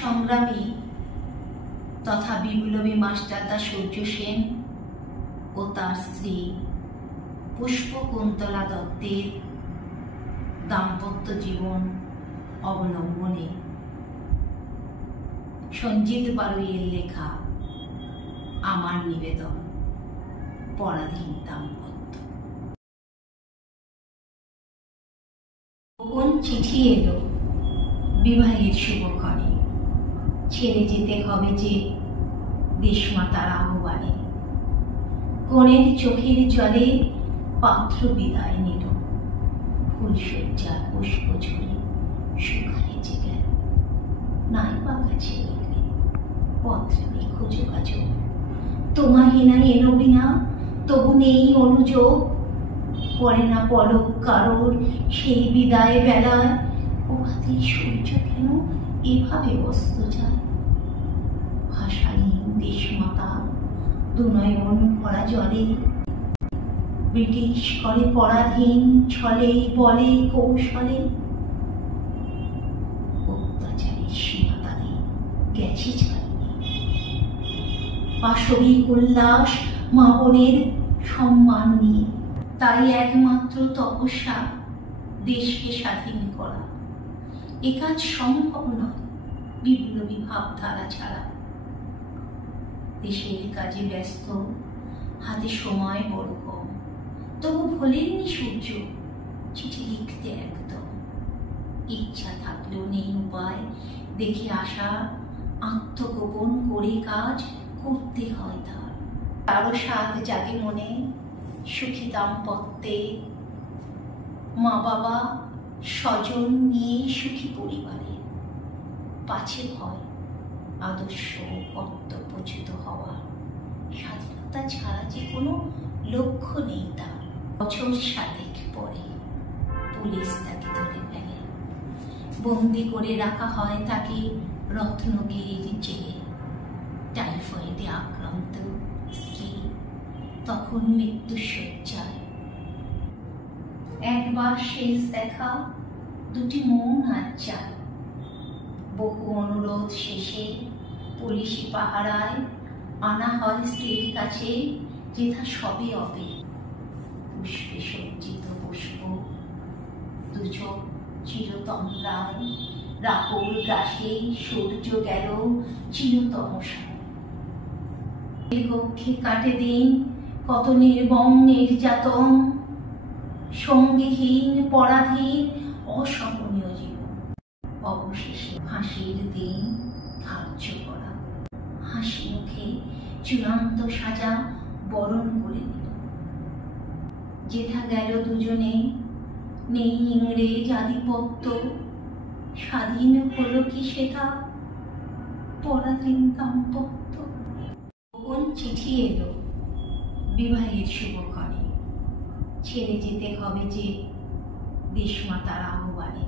সংগ্রামী তথা বিপ্লবী মাস্টারদা সূর্য সেন ও তার স্ত্রী পুষ্পকুন্তলা দত্তের দাম্পত্য জীবন অবলম্বনে সঞ্জিত বারুইয়ের লেখা আমার নিবেদন পরাধীন দাম্পত্য। কোন চিঠি এলো বিবাহের শুভক্ষণে, ছেড়ে যেতে হবে যে দেশমাতার আহ্বানে। কনের চোখের জলে পাত্র বিদায় নিল, ফুলশয্যার পুষ্প ঝরে শুকাইছে গেল। নাই বা কাছে এলে পত্রে নিখোঁজ যোগাযোগ, তোমাহিনা এলো বিনা তবু নেই অনুযোগ। পড়ে না পলক কারোর সেই বিদায় বেলায়, ওভাতে সূর্য কেন এভাবে অস্ত যায়। ভাষাহীন দেশমাতা দুনয়ন ভরা জলে, ব্রিটিশ করে পরাধীন ছলে বলে কৌশলে। অত্যাচারের সীমা তাদের গেছে ছাড়িয়ে, পাশবিক উল্লাস মা বোনের সম্মান নিয়ে। তাই একমাত্র তপস্যা দেশকে স্বাধীন করা। এ কাজ সম্ভব নয় বিপ্লবী ভাবধারা ছাড়া। দেশের কাজে ব্যস্ত, হাতে সময় বড় কম, তবু ভোলেননি সূর্য চিঠি লিখতে একদম। ইচ্ছা থাকলেও নেই উপায় দেখে আসা, আত্মগোপন করে কাজ করতে হয় তার। তারও স্বাদ জাগে মনে সুখী দাম্পত্যে, মা বাবা স্বজন নিয়ে সুখী পরিবারে। পাছে ভয় আদর্শ কর্তব্যচ্যুত হওয়ার, স্বাধীনতা ছাড়া যে কোনো লক্ষ্য নেই তার। বছর 7 পরে পুলিশ তাকে ধরে ফেলে, বন্দি করে রাখা হয় তাকে রত্নগিরির জেলে। টাইফয়েডে আক্রান্ত স্ত্রী তখন মৃত্যুশয্যায়। একবার শেষ দেখা, দুটি মন আজ চায়। বহু অনুরোধ শেষে পুলিশি পাহারায় আনা হয় স্ত্রীর কাছে, যেথা সবই অবে। পুষ্পে সজ্জিত পুষ্প, দুচোখ চিরতন্দ্রায়, রাহুল গ্রাসে সূর্য গেল চিরতমসায়। কক্ষে কাটে দিন কত নির্মম নির্যাতন, সঙ্গীহীন পরাধীন অসহনীয় জীবন। অবশেষে হাসির দিন ধার্য করা, হাসি মুখে চূড়ান্ত সাজা বরণ করে নিল। যেথা গেল দুজনে, নেই ইংরেজ আধিপত্য, স্বাধীন হলো কি সেথা পরাধীন দাম্পত্য। কোন চিঠি এলো বিবাহের শুভক্ষণে, ছেড়ে যেতে হবে যে দেশমাতার আহ্বানে।